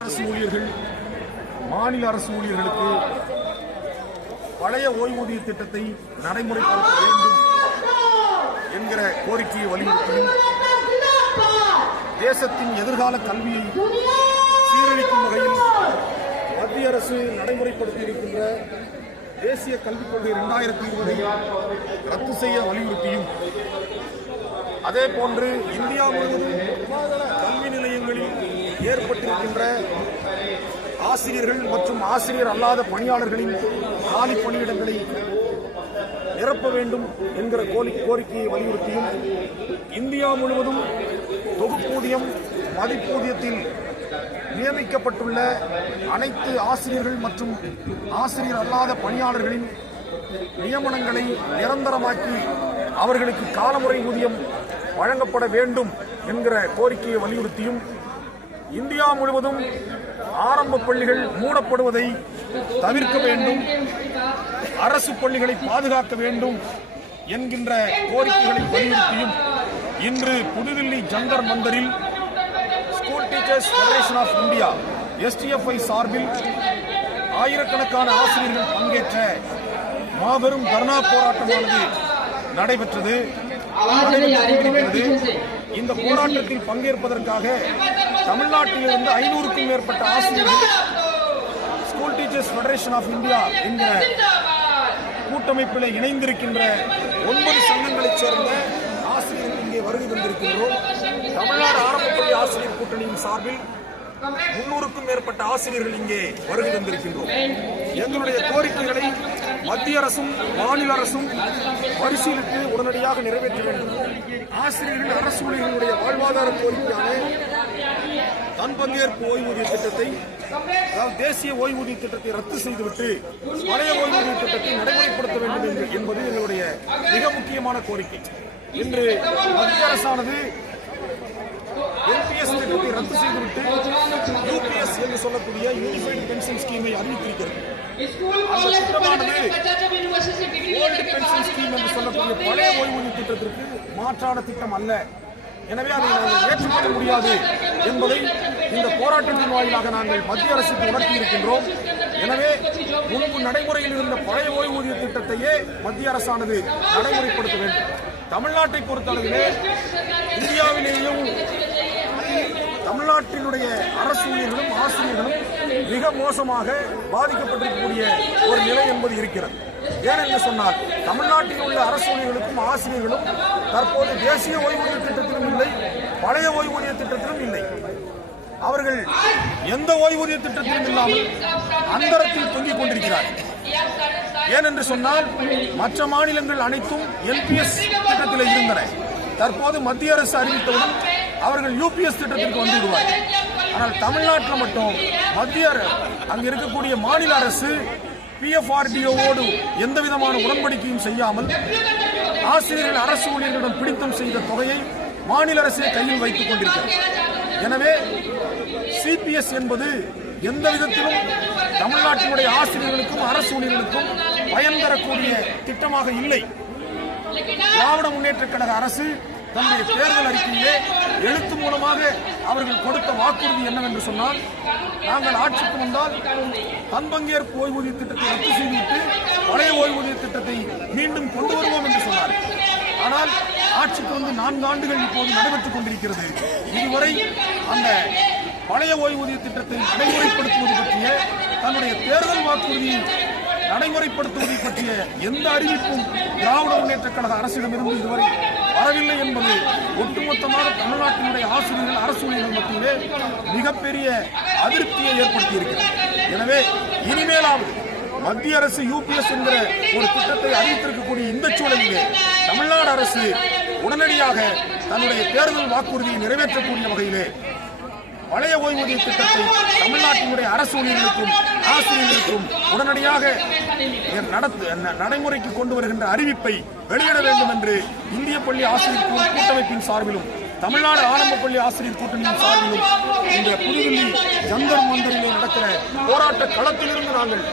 அரசு ஊழியர்கள் மாநில அரசு ஊழியர்களுக்கு பழைய ஓய்வூதிய திட்டத்தை நடைமுறைப்படுத்த வேண்டும் என்கிற கோரிக்கையை வலியுறுத்தியும் தேசத்தின் எதிர்கால கல்வியை சீரழிக்கும் வகையில் மத்திய அரசு நடைமுறைப்படுத்தி இருக்கின்ற தேசிய கல்விக் கொள்கை இரண்டாயிரத்தி இருபதை ரத்து செய்ய வலியுறுத்தியும். அதே போன்று இந்தியா முழுவதும் கல்வி ஏற்பட்டிருக்கின்ற ஆசிரியர்கள் மற்றும் ஆசிரியர் அல்லாத பணியாளர்களின் காலி பணியிடங்களை நிரப்ப வேண்டும் என்கிற கோரி கோரிக்கையை வலியுறுத்தியும் இந்தியா முழுவதும் தொகுப்பூதியம் மதிப்பூதியத்தில் நியமிக்கப்பட்டுள்ள அனைத்து ஆசிரியர்கள் மற்றும் ஆசிரியர் அல்லாத பணியாளர்களின் நியமனங்களை நிரந்தரமாக்கி அவர்களுக்கு காலமுறை ஊதியம் வழங்கப்பட வேண்டும் என்கிற கோரிக்கையை வலியுறுத்தியும் இந்தியா முழுவதும் ஆரம்ப பள்ளிகள் மூடப்படுவதை தவிர்க்க வேண்டும் அரசு பள்ளிகளை பாதுகாக்க வேண்டும் என்கின்ற கோரிக்கைகளை வலியுறுத்தியும் இன்று புதுதில்லி Jantar மந்தரில் school teachers federation of India STFI சார்பில் ஆயிரக்கணக்கான ஆசிரியர்கள் பங்கேற்ற மாபெரும் தர்ணா போராட்டமானது நடைபெற்றது. இந்த போராட்டத்தில் பங்கேற்பதற்காக தமிழ்நாட்டிலிருந்து ஐநூறுக்கும் மேற்பட்ட ஆசிரியர்கள் school teachers federation of India என்கிற கூட்டமைப்பில் இணைந்திருக்கின்ற ஒன்பது சங்கங்களைச் சேர்ந்த ஆசிரியர்கள் இங்கே வருகை தந்திருக்கின்றோம். தமிழ்நாடு ஆரம்பப்பள்ளி ஆசிரியர் கூட்டணியின் சார்பில் முன்னூறுக்கும் மேற்பட்ட ஆசிரியர்கள் இங்கே வருகை தந்திருக்கின்றோம். எங்களுடைய கோரிக்கைகளை மத்திய அரசும் மாநில அரசும் பரிசீலித்து உடனடியாக நிறைவேற்ற வேண்டும். ஆசிரியர்கள் அரசு ஊழியர்களுடைய வாழ்வாதார கோரிக்கையான தன் பங்கேற்பு ஓய்வூதிய திட்டத்தை அதாவது தேசிய ஓய்வூதிய திட்டத்தை ரத்து செய்துவிட்டு பழைய ஓய்வூதிய திட்டத்தை நடைமுறைப்படுத்த வேண்டும் என்பது எங்களுடைய மிக முக்கியமான கோரிக்கை. இன்று மத்திய அரசானது எல்பிஎஸ் திட்டத்தை ரத்து செய்துவிட்டு என்று சொல்லக்கூடிய யூனிஃபைடு பென்ஷன் ஸ்கீமை அறிவித்திருக்கிறது. அந்த திட்டமானது ஓல்டு பென்ஷன் ஸ்கீம் என்று சொல்லக்கூடிய பழைய ஓய்வூதிய திட்டத்திற்கு மாற்றான திட்டம் அல்ல. எனவே அதை நாங்கள் ஏற்றுக்கொள்ள முடியாது என்பதை இந்த போராட்டத்தின் வாயிலாக நாங்கள் மத்திய அரசுக்கு உணர்த்தி இருக்கின்றோம் எனவே முன்பு நடைமுறையில் இருந்த பழைய ஓய்வூதிய திட்டத்தையே மத்திய அரசானது நடைமுறைப்படுத்த வேண்டும். தமிழ்நாட்டை பொறுத்தளவிலே இந்தியாவிலேயும் தமிழ்நாட்டினுடைய அரசு ஊழியர்களும் ஆசிரியர்களும் மிக மோசமாக பாதிக்கப்பட்டிருக்கக்கூடிய ஒரு நிலை என்பது இருக்கிறது. ஏனென்று சொன்னால் தமிழ்நாட்டில் உள்ள அரசு ஊழியர்களுக்கும் ஆசிரியர்களும் தற்போது தேசிய ஓய்வூதிய திட்டத்திலும் இல்லை பழைய ஓய்வூதிய திட்டத்திலும் இல்லை. அவர்கள் எந்த ஓய்வூதிய திட்டத்திலும் இல்லாமல் அந்தரத்தில் தொங்கிக் கொண்டிருக்கிறார்கள். ஏனென்று சொன்னால் மற்ற மாநிலங்கள் அனைத்தும் எல்பிஎஸ் திட்டத்தில் இருந்தன. தற்போது மத்திய அரசு அறிவித்தவுடன் அவர்கள் யூபிஎஸ் திட்டத்திற்கு வந்துவிடுவார்கள் ஆனால் தமிழ்நாட்டில் மட்டும் மத்திய அர- இருக்கக்கூடிய மாநில அரசு பிஎஃப்ஆர்டிஓவோடு எந்த விதமான உடன்படிக்கையும் செய்யாமல் ஆசிரியர்கள் அரசு ஊழியர்களிடம் பிடித்தம் செய்த தொகையை மாநில அரசே கையில் வைத்துக் கொண்டிருக்கிறது. எனவே சிபிஎஸ் என்பது எந்த விதத்திலும் தமிழ்நாட்டினுடைய ஆசிரியர்களுக்கும் அரசு ஊழியர்களுக்கும் பயன் தரக்கூடிய திட்டமாக இல்லை. திராவிட முன்னேற்ற கழக அரசு தன்னுடைய தேர்தல் அறிக்கையிலே எழுத்து மூலமாக அவர்கள் கொடுத்த வாக்குறுதி என்னவென்று சொன்னால் நாங்கள் ஆட்சிக்கு வந்தால் தன்பங்கேற்பு ஓய்வூதிய திட்டத்தை ரத்து செய்துவிட்டு பழைய ஓய்வூதிய திட்டத்தை மீண்டும் கொண்டு வருவோம் என்று சொன்னார். ஆனால் ஆட்சிக்கு வந்து நான்கு ஆண்டுகள் இப்போது நடைபெற்றுக் கொண்டிருக்கிறது. இதுவரை அந்த பழைய ஓய்வூதிய திட்டத்தை நடைமுறைப்படுத்துவது பற்றிய தன்னுடைய தேர்தல் வாக்குறுதியை நடைமுறைப்படுத்துவதை பற்றிய எந்த அறிவிப்பும் திராவிட முன்னேற்ற கழக அரசிடமிருந்து இதுவரை வரவில்லை என்பது ஒட்டுமொத்தமாக தமிழ்நாட்டினுடைய ஆசிரியர்கள் அரசு ஊழியர்கள் மத்தியிலே மிகப்பெரிய அதிருப்தியை ஏற்படுத்தியிருக்கிறது. எனவே இனிமேலாவது மத்திய அரசு யூபிஎஸ் என்கிற ஒரு திட்டத்தை அறிவித்திருக்கக்கூடிய இந்த சூழலிலே தமிழ்நாடு அரசு உடனடியாக தன்னுடைய தேர்தல் வாக்குறுதியை நிறைவேற்றக்கூடிய வகையிலே பழைய ஓய்வூதிய திட்டத்தை தமிழ்நாட்டினுடைய அரசு ஊழியர்களுக்கும் ஆசிரியர்களுக்கும் உடனடியாக நடத்து- நடைமுறைக்கு கொண்டு வருகின்ற அறிவிப்பை வெளியிட வேண்டும் என்று இந்திய பள்ளி ஆசிரியர் கூட்டமைப்பின் சார்பிலும் தமிழ்நாடு ஆரம்ப பள்ளி ஆசிரியர் கூட்டணியின் சார்பிலும் இந்த புதுதில்லி ஜந்தர் மந்தரிலே நடக்கிற போராட்ட களத்திலிருந்து நாங்கள்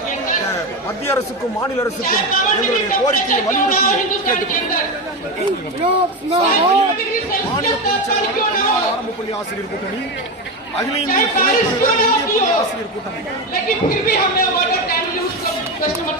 மத்திய அரசுக்கும் மாநில அரசுக்கும் எங்களுடைய கோரிக்கையை வலியுறுத்தி கேட்டுக்கொள்கிறோம். மாநில பொதுச் செயலாளர் தமிழ்நாடு ஆரம்ப பள்ளி ஆசிரியர் கூட்டணி अगले इंडियन आश्रय लेकिन फिर भी हमने वाटर टैंक यूज़ कस्टमर